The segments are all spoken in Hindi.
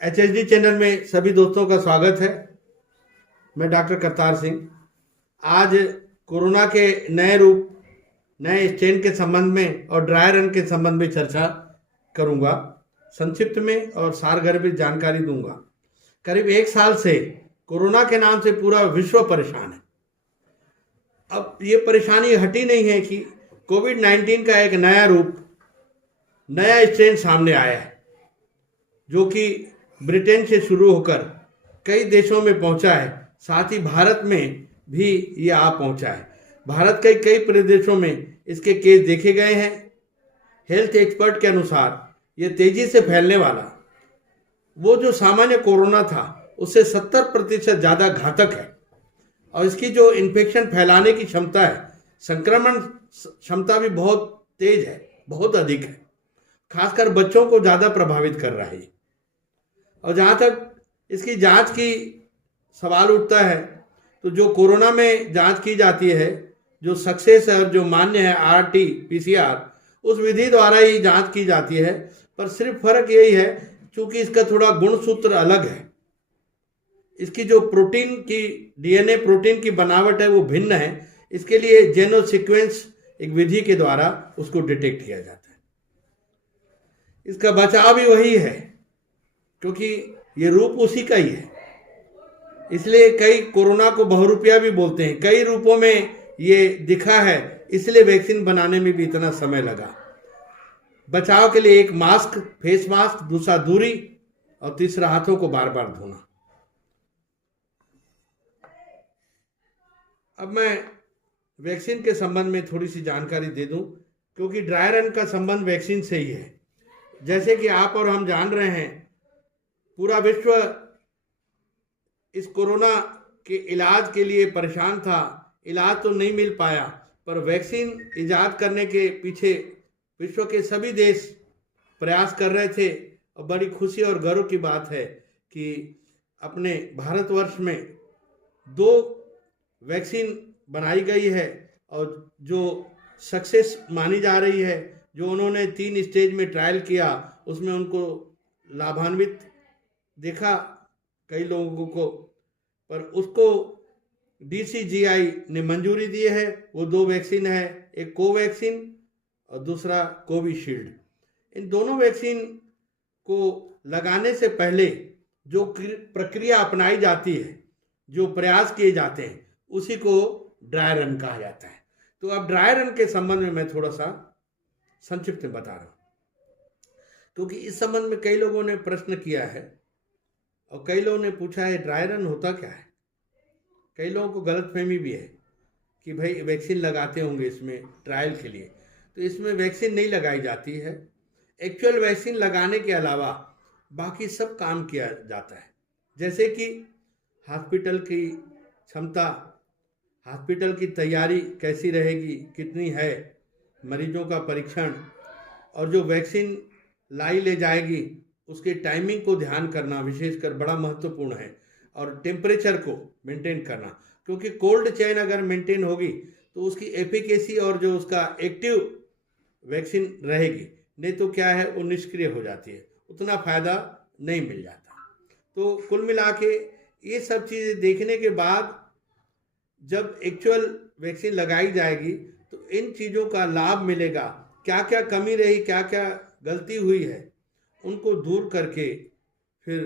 HSD चैनल में सभी दोस्तों का स्वागत है। मैं डॉक्टर करतार सिंह आज कोरोना के नए रूप, नए स्ट्रेन के संबंध में और ड्राई रन के संबंध में चर्चा करूंगा। संक्षिप्त में और सारगर्भित जानकारी दूंगा। करीब एक साल से कोरोना के नाम से पूरा विश्व परेशान है। अब ये परेशानी हटी नहीं है कि कोविड-19 का एक नया रूप, नया स्ट्रेन सामने आया है, जो कि ब्रिटेन से शुरू होकर कई देशों में पहुंचा है। साथ ही भारत में भी ये आ पहुंचा है। भारत के कई प्रदेशों में इसके केस देखे गए हैं। हेल्थ एक्सपर्ट के अनुसार ये तेजी से फैलने वाला वो जो सामान्य कोरोना था उससे 70% ज़्यादा घातक है और इसकी जो इन्फेक्शन फैलाने की क्षमता है, संक्रमण क्षमता भी बहुत तेज है, बहुत अधिक है। खासकर बच्चों को ज़्यादा प्रभावित कर रहा है। और जहाँ तक इसकी जांच की सवाल उठता है तो जो कोरोना में जांच की जाती है, जो सक्सेस है और जो मान्य है RT-PCR, उस विधि द्वारा ही जांच की जाती है। पर सिर्फ फर्क यही है क्योंकि इसका थोड़ा गुणसूत्र अलग है। इसकी जो प्रोटीन की DNA प्रोटीन की बनावट है वो भिन्न है। इसके लिए जेनो सीक्वेंस एक विधि के द्वारा उसको डिटेक्ट किया जाता है। इसका बचाव भी वही है क्योंकि ये रूप उसी का ही है। इसलिए कई कोरोना को बहुरूपिया भी बोलते हैं। कई रूपों में ये दिखा है, इसलिए वैक्सीन बनाने में भी इतना समय लगा। बचाव के लिए एक मास्क, फेस मास्क, दूसरा दूरी और तीसरा हाथों को बार बार धोना। अब मैं वैक्सीन के संबंध में थोड़ी सी जानकारी दे दूं क्योंकि ड्राई रन का संबंध वैक्सीन से ही है। जैसे कि आप और हम जान रहे हैं, पूरा विश्व इस कोरोना के इलाज के लिए परेशान था। इलाज तो नहीं मिल पाया, पर वैक्सीन इजाद करने के पीछे विश्व के सभी देश प्रयास कर रहे थे। और बड़ी खुशी और गर्व की बात है कि अपने भारतवर्ष में 2 वैक्सीन बनाई गई है और जो सक्सेस मानी जा रही है, जो उन्होंने 3 स्टेज में ट्रायल किया, उसमें उनको लाभान्वित देखा कई लोगों को। पर उसको DCGI ने मंजूरी दी है। वो 2 वैक्सीन है, एक कोवैक्सीन और दूसरा कोविशील्ड। इन दोनों वैक्सीन को लगाने से पहले जो प्रक्रिया अपनाई जाती है, जो प्रयास किए जाते हैं, उसी को ड्राई रन कहा जाता है। तो अब ड्राई रन के संबंध में मैं थोड़ा सा संक्षिप्त में बता रहा हूँ क्योंकि इस संबंध में कई लोगों ने प्रश्न किया है और कई लोगों ने पूछा है ड्राई रन होता क्या है। कई लोगों को गलतफहमी भी है कि भाई वैक्सीन लगाते होंगे इसमें ट्रायल के लिए। तो इसमें वैक्सीन नहीं लगाई जाती है। एक्चुअल वैक्सीन लगाने के अलावा बाकी सब काम किया जाता है। जैसे कि हॉस्पिटल की क्षमता, हॉस्पिटल की तैयारी कैसी रहेगी, कितनी है, मरीजों का परीक्षण और जो वैक्सीन लाई ले जाएगी उसके टाइमिंग को ध्यान करना विशेषकर बड़ा महत्वपूर्ण है। और टेम्परेचर को मेंटेन करना, क्योंकि कोल्ड चेन अगर मेंटेन होगी तो उसकी एफिकेसी और जो उसका एक्टिव वैक्सीन रहेगी, नहीं तो क्या है वो निष्क्रिय हो जाती है, उतना फ़ायदा नहीं मिल जाता। तो कुल मिला के ये सब चीज़ें देखने के बाद जब एक्चुअल वैक्सीन लगाई जाएगी तो इन चीज़ों का लाभ मिलेगा। क्या क्या कमी रही, क्या क्या गलती हुई है, उनको दूर करके फिर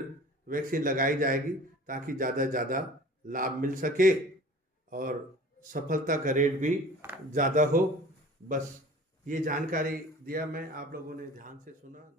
वैक्सीन लगाई जाएगी ताकि ज़्यादा से ज़्यादा लाभ मिल सके और सफलता का रेट भी ज़्यादा हो। बस ये जानकारी दिया मैं, आप लोगों ने ध्यान से सुना।